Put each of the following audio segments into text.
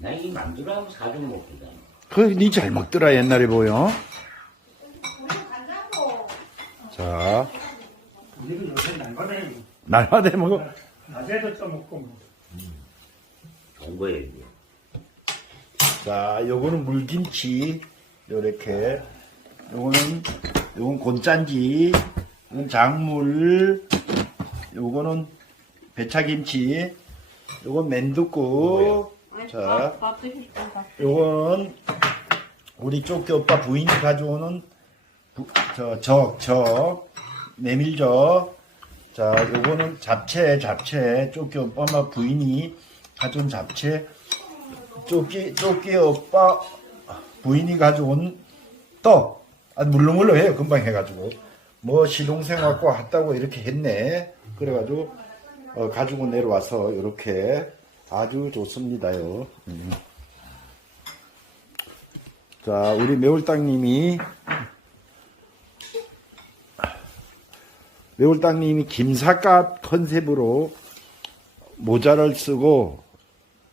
나 이 만두라고 사주는 먹거든. 그니 잘 먹더라 옛날에 보여. 자 우리는 요새 날마다 날마다 먹어. 낮에도 떠먹고 뭐. 좋은 거예요, 이게. 자 요거는 물김치 요렇게. 요거는 요건 곤짠지. 이건 작물. 요거는 배차김치. 요건 맨두국. 자. 밥 드실까? 밥. 요거는 우리 쪼끼 오빠 부인이 가져오는 부- 저, 적, 적, 메밀적. 자, 요거는 잡채, 잡채. 쪼끼 오빠 엄마 부인이 가져온 잡채. 쪼끼, 쪼끼 오빠 부인이 가져온 떡. 아, 물렁물렁해요. 금방 해가지고. 뭐, 시동생 갖고 왔다고 이렇게 했네. 그래가지고, 어, 가지고 내려와서 이렇게 아주 좋습니다요. 음. 자, 우리 매울땅님이 매울땅님이 김삿갓 컨셉으로 모자를 쓰고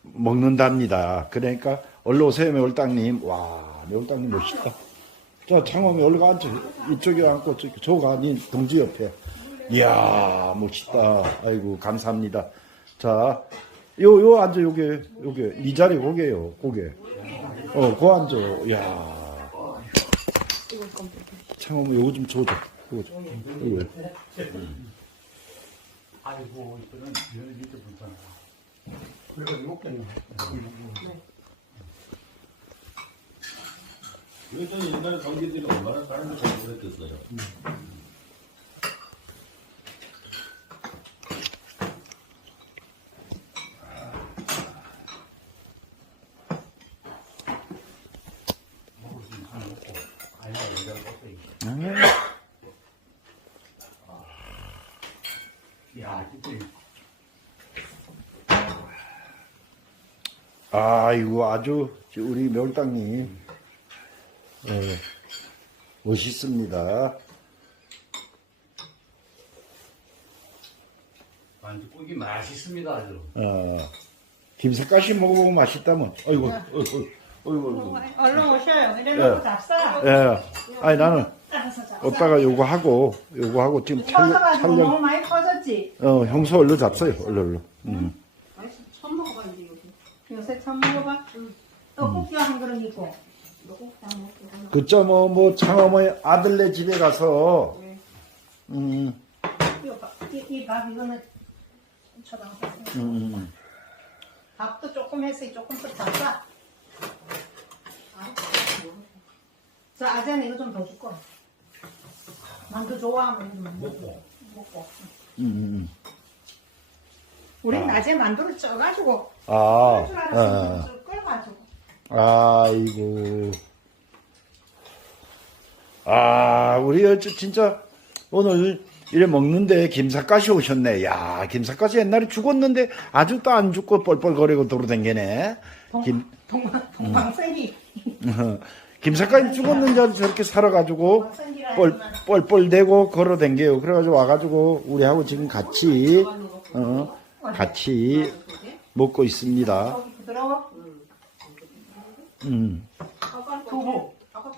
먹는답니다. 그러니까 얼른 오세요, 매울땅님. 와, 매울땅님 멋있다. 자, 창호이 얼른 앉아. 이쪽에 앉고 저가 니 동지 옆에. 이야, 멋있다. 아이고, 감사합니다. 자, 요, 요 앉아, 요게, 요게. 니 자리 고개요, 고개. 어, 고 앉아. 야 창호이 요거 좀 줘줘. 요거 좀. 이거. 아이고 이거는 이런 일도 불편하 그래가 먹겠네 요즘 옛날에 전기들이 얼마나 사람을 잘 보냈겠어요. 아이고 아주 우리 매울땅님 예, 멋있습니다. 만두국이 맛있습니다, 아주. 어, 김석가시 먹어보고 맛있다면. 어이구, 어이구, 어이구, 어이구. 얼른 오셔요. 이래놓고 예. 잡사. 예, 아니 나는 알아서 잡사. 오빠가 요거 하고 요거 하고 지금 촬영, 커져가지고 너무 촬영 많이 커졌지. 어 형수 얼른 잡어요, 얼른 얼른. 음. 처음 먹어봐 이제 요새. 요새 처음 먹어봐. 떡국도 한 그릇 있고. 그저 뭐, 뭐 창어머니 아들네 집에 가서 음, 이밥 이거는 초등학생. 음, 음. 밥도 조금 했으니 조금 더 잡사. 저 아재는 이거 좀 더 줄거. 만두 좋아하면 이거 먹고. 먹고. 음, 음. 우린 낮에 만두를 쪄가지고 아, 할줄 아, 알았으면 좀 끓여가지고. 아이고. 아, 우리 어째 진짜 오늘 이래 먹는데 김삿갓이 오셨네. 야, 김삿갓이 옛날에 죽었는데 아직도 안 죽고 뻘뻘거리고 돌아다니네. 김, 동방, 동방생이. 김삿갓이 죽었는데 저렇게 살아가지고 뻘, 하지만 뻘뻘 대고 걸어댕겨요. 그래가지고 와가지고 우리하고 지금 같이, 어, 같이 먹고 있습니다. 음. 두부. 아까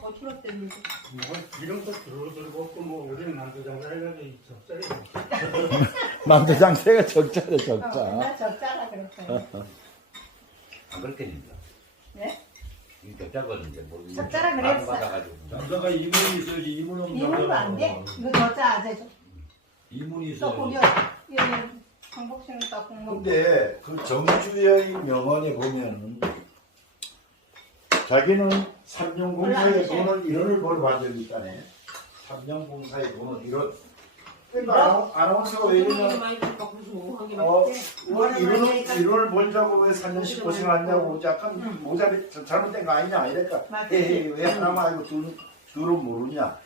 기름도 들고 뭐 우리는 만두장세가 적자래, 어, 적자. 맨날 적자라 그랬어요. 안 그렇겠는데. 네? 이 적자거든요. 뭐, 적자라 그랬어. 받아가지고. 남자가 이문이 있어야지 이문 없는 이문도 안 돼. 이거 적자 아재죠. 이문이 있어야지. 근데 그 정주의 명언에 보면 자기는 삼년공사의 돈을 1원을 벌어본 적이 있다네. 삼년공사의 돈을 1원. 그러니까 아나운서가 왜 이러냐. 무슨 뭐 어, 한데. 1원을, 1원을 벌자고 왜 3년씩 고생하냐고 약간 모자리 잘못된 거 아니냐. 에이 왜 하나만 알고 둘, 둘은 모르냐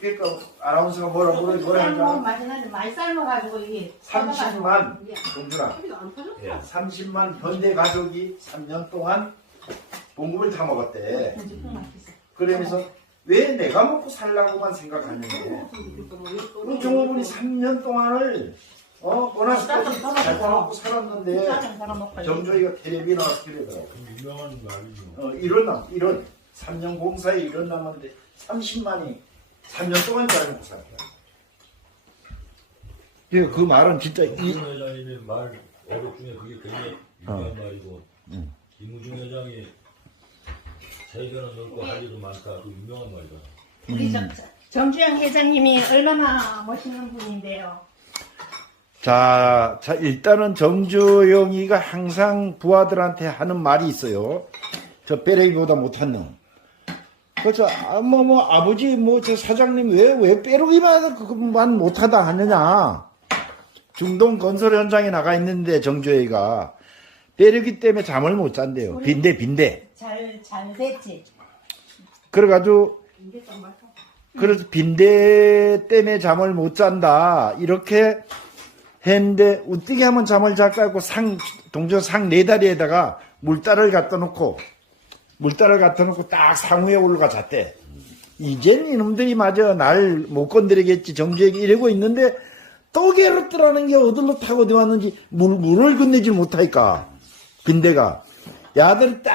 그러니까 아나운서가 뭐라 뭐라 뭐라 하냐 마지막에 많이 삶아가지고 이게 30만 동준아 소리가 안 터졌어. 예. 30만 현대 가족이 3년 동안 봉급을 다 먹었대. 그러면서 왜 내가 먹고 살라고만 이거 그 종업원이 3년 동안을 어 보너스 잘 썰어서. 먹고 살았는데. 정조이가 텔레비 나와서 그러더라고. 유명한 말이죠. 어, 이런 남, 이런 3년 공사에 이런 남한테 30만이 3년 동안 잘 먹고 살았다. 그, 그 말은 진짜 이, 김우중 회장님의 말 어록 중에 그게 굉장히 유명한 말이고 음. 김우중 회장이 세계는 넓고 할 일은 많다 그 유명한 말이다. 우리 저, 정주영 회장님이 얼마나 멋있는 분인데요. 자, 자, 일단은 정주영이가 항상 부하들한테 하는 말이 있어요. 저 빼레기보다 못한 놈. 그저 아, 뭐, 뭐, 아버지, 뭐, 저 사장님 왜, 왜 빼레기만 그만 못하다 하느냐. 중동 건설 현장에 나가 있는데 정주영이가 빼레기 때문에 잠을 못 잔대요. 빈대, 빈대. 잘, 잘 됐지. 그래가지고. 그래서 빈대 때문에 잠을 못 잔다. 이렇게 했는데, 우뜨게 하면 잠을 잘까 하고 상, 동전 상 네 다리에다가 물따를 갖다 놓고, 물따를 갖다 놓고 딱 상위에 올라가 잤대. 이젠 이놈들이 마저 날 못 건드리겠지. 정주에게 이러고 있는데, 또 괴롭더라는 게 어디로 타고 어디 왔는지 물, 물을 건네지 못하니까. 빈대가. 야들 딱,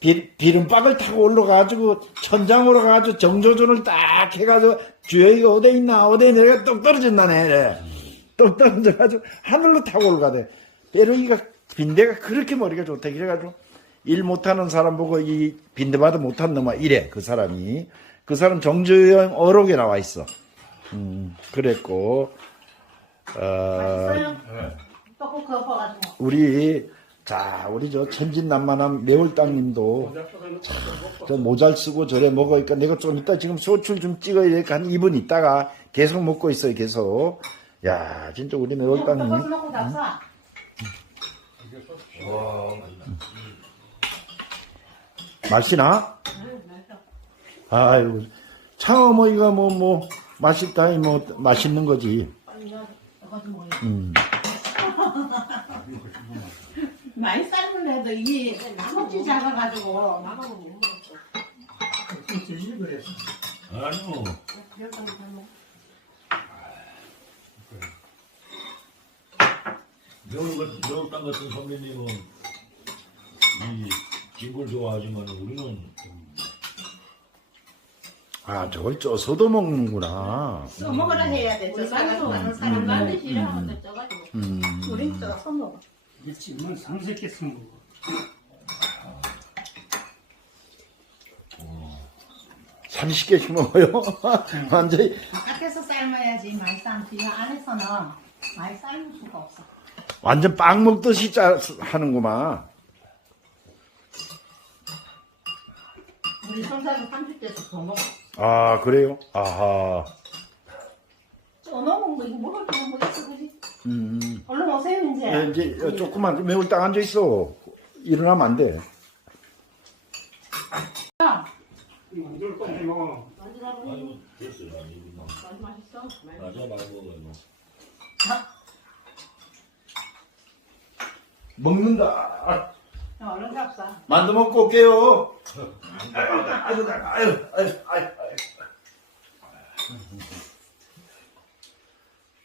비, 비름박을 타고 올라가가지고 천장으로 가가지고 정조준을 딱 해가지고 주여이가 어디 있나 어디 내가 똑 떨어진다네. 이래. 똑 떨어져가지고 하늘로 타고 올라가대. 빼르기가 빈대가 그렇게 머리가 좋다 그래가지고 일 못하는 사람 보고 이 빈대마다 못한 놈아. 이래 그 사람이. 그 사람 정주영 어록에 나와 있어. 음 그랬고 어 그어가지고. 우리 자 우리 저 천진난만한 매월땅님도 저 모잘 쓰고 저래 먹으니까 내가 좀 이따 지금 소출 좀 찍어야 되니까 한 2분 있다가 계속 먹고 있어요 계속 야 진짜 우리 매월땅님 잡사. 맛이나? 아유 창어머니가 뭐 뭐 맛있다 뭐 맛있는 거지. 음. 많이 삶은 애도 이게 속지 작아가지고. 나가면 못 먹었어. 그랬어. 아니요. 별당 잘 먹어. 매운 것, 매운 땅 같은 선배님은 이 김을 좋아하지만 우리는 아 저걸 쪄서도 먹는구나 써 먹으라 해야 돼. 우리 저 사람 반도 많은 우리 사람 반도 싫어하는데 쪄가지고. 음. 우린 쪄서 먹어. 일찍만 삼색했으면 먹어. 삼십 개씩 먹어요 완전히 바깥에서 삶아야지 많이 삶지. 이 안에서는 많이 삶을 수가 없어. 완전 빵 먹듯이 짜 하는구만 우리 성사는 30대에서 더 먹어. 아 그래요? 아하 쪄놓은 거 이거 먹을 줄 모르겠어, 그지? 음. 얼른 오세요, 이제. 야, 이제 조금만 매울 딱 앉아 있어 일어나면 안돼. 만지라고. 맞아 많이 먹어요. 먹는다 야, 얼른 잡사. 만두 먹고 올게요 아유 아유 아유 아유 아유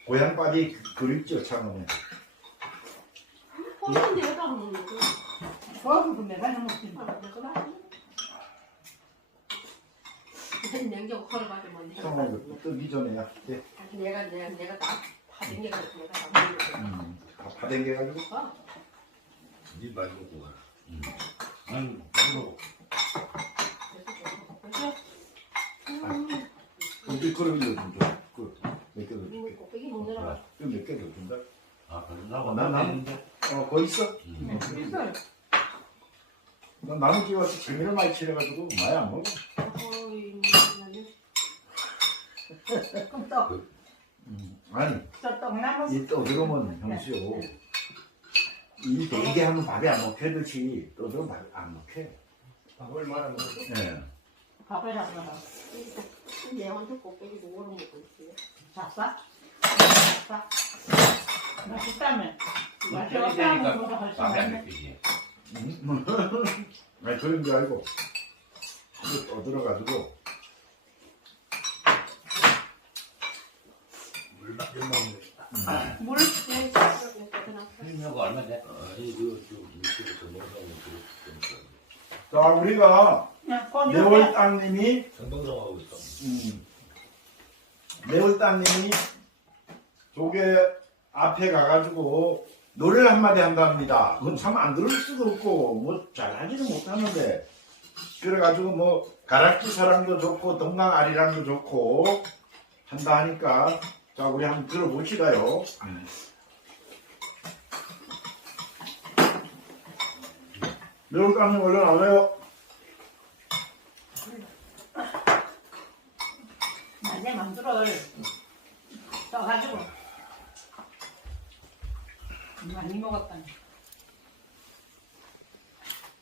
고향밥이 그립죠 창원에 포인데 여기다 먹는 거. 도와주고 내가 해먹지. 아, 내가 냉장고 걸어가지고 내가 창원에. 뜨기 전에 야 네. 내가 내가 내가 다 파진 게가 내가 다 먹는 거. 음, 다 파댕겨가지고 어? 네말 먹고 가. 난 이거 그래서 음, 우리 그러면 좀 줘. 더 줄게. 몇개 더 준다? 아 그런다고 어, 난 남- 했는데. 어 거기 있어? 맛있어. 나 나머지 와서 재미를 많이 치러가지고 많이 안 먹어. 어이, 나는 그럼 떡, 아니 저떡 남았어. 이 떠들으면 형수요. 이 되게 하면 밥이 안 먹혀듯이 떠들으면 밥이 안 먹혀. 밥을 말아 먹어. 예. 밥을 잡숴서. 내한테 꼭대기 누구를 먹고 있어요? 맛있다면. 맛이 없다면 그거 훨씬 밥이 안. 먹히지. 음. 아니 그런 줄 알고 이거 떠들어가지고 물 밖에 먹는. 물 네, 그냥 필요하고 얼마 돼? 아니 그좀 일찍부터 농사는 그렇게 자, 우리가 그냥 건 매월 이렇게 땅님이 생방송하고 있다. 음, 매월 땅님이 조개 앞에 가가지고 노래를 한마디 한답니다. 그건 참 안 들을 수도 없고 뭐 잘하지는 못하는데 그래가지고 뭐 가락지 사랑도 좋고 동강 아리랑도 좋고 한다 하니까 자 우리 한번 들어보시다요. 매월 땅님 얼른 와요. 낮에 만두를 떠가지고 많이 먹었다니.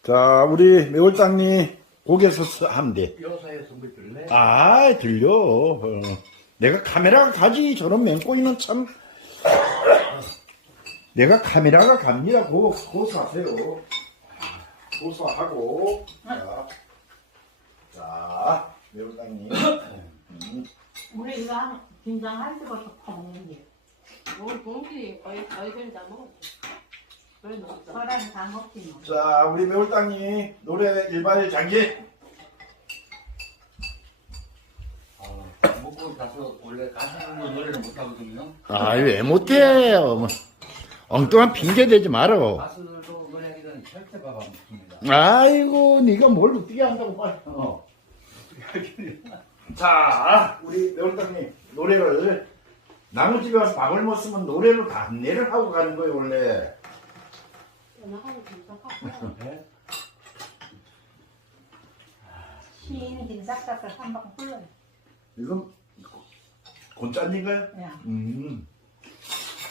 자, 우리 매월땅님 고개 서서 하면 돼. 요사에 선물 줄래? 아, 들려. 어. 내가 카메라가 가지. 저런 맹꼬이는 참. 내가 카메라가 갑니다. 고, 고소하세요. 고소하고. 자, 자 매월땅님. 음. 우리 이거 한 김장할 때부터 퍼먹는 게. 뭘 공기 거의 거의 그냥 다 먹었지. 그래 먹었어. 설아는 다 먹지 뭐. 자, 우리 매월땅님 노래 일발 장기. 아, 먹고 가서 원래 가수는 노래를 못 하거든요. 아, 왜 못해? 어머. 엉뚱한 핑계 대지 말어. 가수들도 전에 절대 밥안 먹습니다. 아이고, 네가 뭘 어떻게 한다고 빨리. 어. 자, 우리 매월땅님 노래를 남의 집에 와서 밥을 못 쓰면 노래로 단내를 하고 가는 거예요 원래. 나가고. 시인 김작가서 한방 불러요. 이건 곤짠인가요? 야, 음.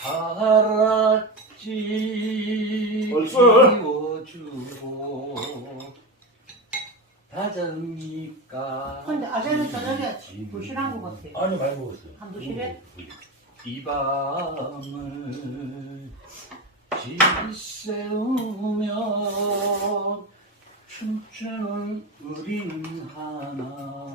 하락 지 벌써? 비워주고 다정니까 근데 아재는 저녁에 부실한 것 같아. 아니 많이 먹었어요. 한두 시래? 이 밤을 지새우며 춤추는 우린 하나